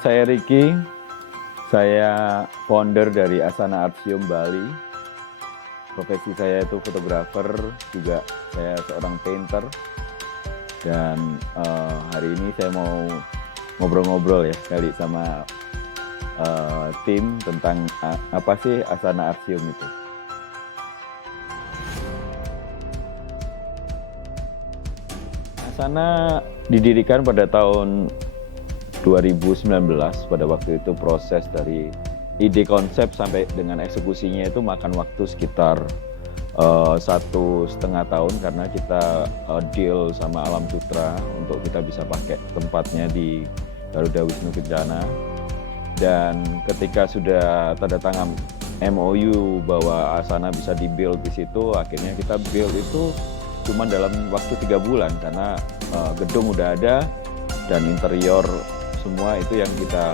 Saya Ricky, saya founder dari Asana Artsium Bali. Profesi saya itu fotografer, juga saya seorang painter. Dan hari ini saya mau ngobrol-ngobrol ya kali sama tim tentang apa sih Asana Artsium itu. Asana didirikan pada tahun 2019. Pada waktu itu proses dari ide konsep sampai dengan eksekusinya itu makan waktu sekitar 1,5 tahun, karena kita deal sama Alam Sutra untuk kita bisa pakai tempatnya di Garuda Wisnu Kencana. Dan ketika sudah tanda tangan MOU bahwa Asana bisa di-build di situ, akhirnya kita build itu cuma dalam waktu 3 bulan, karena gedung udah ada dan interior semua itu yang kita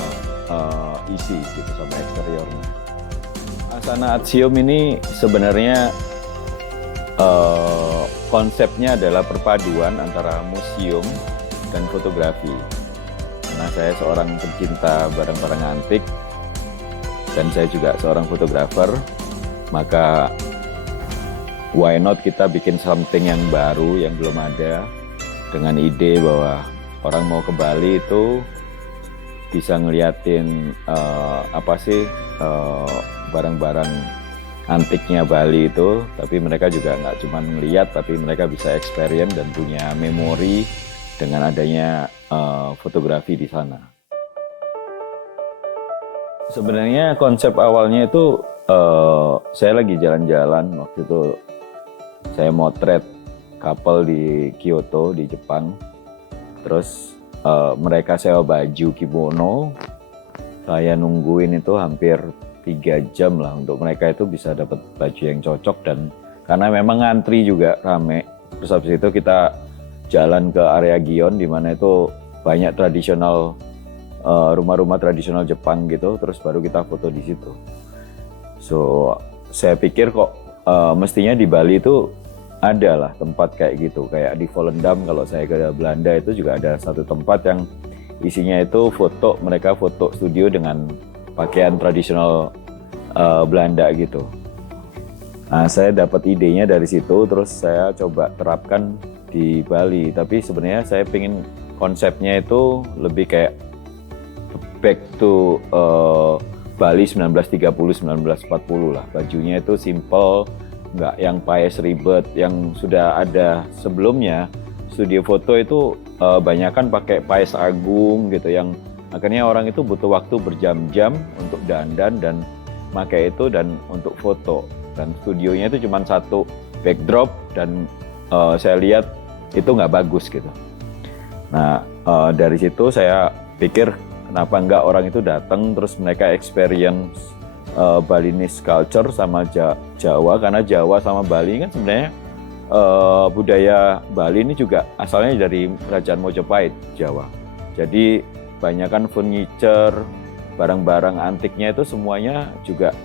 isi gitu sama eksteriornya. Asana Artsium ini sebenarnya konsepnya adalah perpaduan antara museum dan fotografi. Karena saya seorang pencinta barang-barang antik dan saya juga seorang fotografer, maka why not kita bikin something yang baru yang belum ada, dengan ide bahwa orang mau ke Bali itu bisa ngeliatin apa sih barang-barang antiknya Bali itu, tapi mereka juga nggak cuma ngeliat, tapi mereka bisa experience dan punya memori dengan adanya fotografi di sana. Sebenarnya konsep awalnya itu saya lagi jalan-jalan, waktu itu saya motret couple di Kyoto di Jepang, terus mereka sewa baju kimono, saya nungguin itu hampir 3 jam lah untuk mereka itu bisa dapat baju yang cocok, dan karena memang ngantri juga rame. Terus habis itu kita jalan ke area Gion di mana itu banyak tradisional rumah-rumah tradisional Jepang gitu, terus baru kita foto di situ. So saya pikir kok mestinya di Bali itu ada lah tempat kayak gitu, kayak di Volendam kalau saya ke Belanda itu juga ada satu tempat yang isinya itu foto, mereka foto studio dengan pakaian tradisional Belanda gitu. Nah, saya dapat idenya dari situ, terus saya coba terapkan di Bali. Tapi sebenarnya saya pengen konsepnya itu lebih kayak back to Bali 1930-1940 lah. Bajunya itu simple, nggak yang paes ribet, yang sudah ada sebelumnya. Studio foto itu banyakan pakai paes agung gitu, yang akhirnya orang itu butuh waktu berjam-jam untuk dandan dan pakai itu dan untuk foto. Dan studionya itu cuma satu backdrop dan saya lihat itu nggak bagus gitu. Nah dari situ saya pikir kenapa nggak orang itu datang terus mereka experience Balinese culture sama Jawa, karena Jawa sama Bali kan sebenarnya budaya Bali ini juga asalnya dari Kerajaan Mojopahit, Jawa. Jadi banyakkan furniture, barang-barang antiknya itu semuanya juga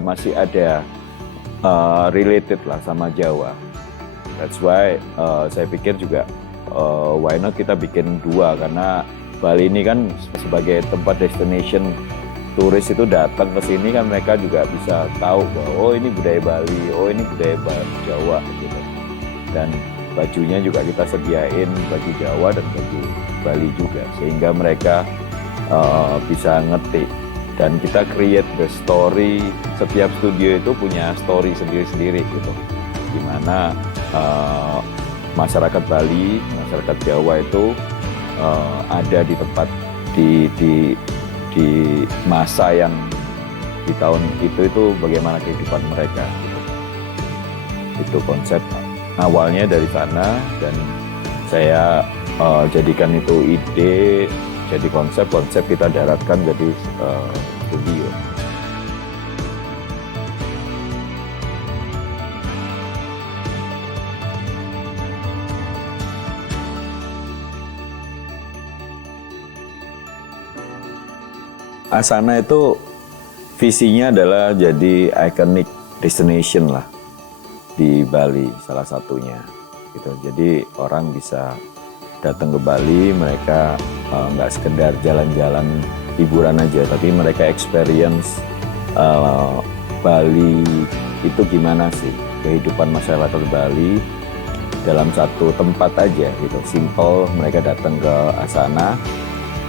masih ada related lah sama Jawa. That's why saya pikir juga why not kita bikin 2, karena Bali ini kan sebagai tempat destination turis itu datang ke sini kan mereka juga bisa tahu bahwa oh ini budaya Bali, oh ini budaya Jawa gitu. Dan bajunya juga kita sediain baju Jawa dan baju Bali juga, sehingga mereka bisa ngerti. Dan kita create the story, setiap studio itu punya story sendiri-sendiri gitu, dimana masyarakat Bali, masyarakat Jawa itu ada di tempat di masa yang di tahun itu bagaimana kehidupan mereka gitu. Itu konsep awalnya dari sana, dan saya jadikan itu ide jadi konsep kita daratkan jadi studio. Asana itu visinya adalah jadi iconic destination lah di Bali, salah satunya gitu. Jadi orang bisa datang ke Bali, mereka nggak sekedar jalan-jalan hiburan aja, tapi mereka experience Bali itu gimana sih, kehidupan masyarakat Bali dalam satu tempat aja gitu, simple. Mereka datang ke Asana,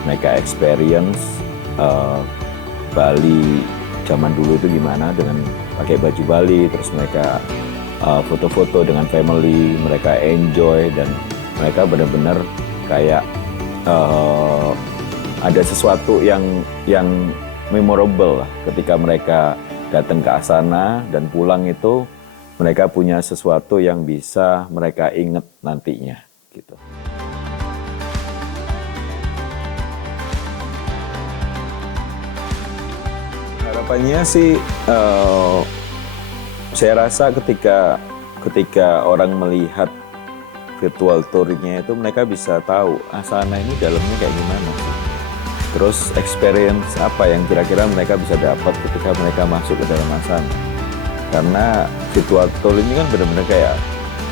mereka experience Bali zaman dulu itu gimana dengan pakai baju Bali, terus mereka foto-foto dengan family, mereka enjoy, dan mereka benar-benar kayak ada sesuatu yang memorable lah ketika mereka datang ke Asana dan pulang itu mereka punya sesuatu yang bisa mereka ingat nantinya gitu. Harapannya sih saya rasa ketika orang melihat virtual tour-nya itu mereka bisa tahu Asana ini dalamnya kayak gimana sih. Terus experience apa yang kira-kira mereka bisa dapat ketika mereka masuk ke dalam Asana. Karena virtual tour ini kan benar-benar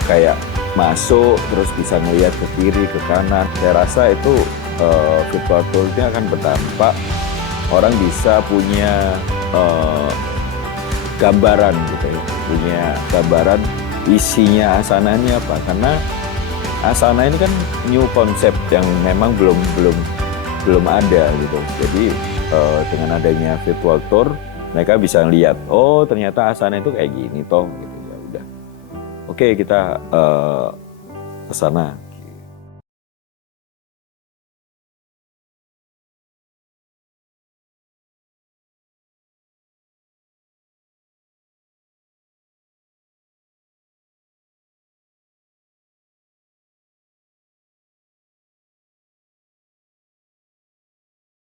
kayak masuk terus bisa ngelihat ke kiri, ke kanan. Saya rasa itu virtual tour ini akan berdampak, orang bisa punya gambaran gitu ya, punya gambaran isinya Asana ini apa. Karena Asana ini kan new konsep yang memang belum ada gitu. Jadi dengan adanya virtual tour mereka bisa lihat, oh ternyata Asana itu kayak gini toh gitu. Ya udah, oke kita ke sana.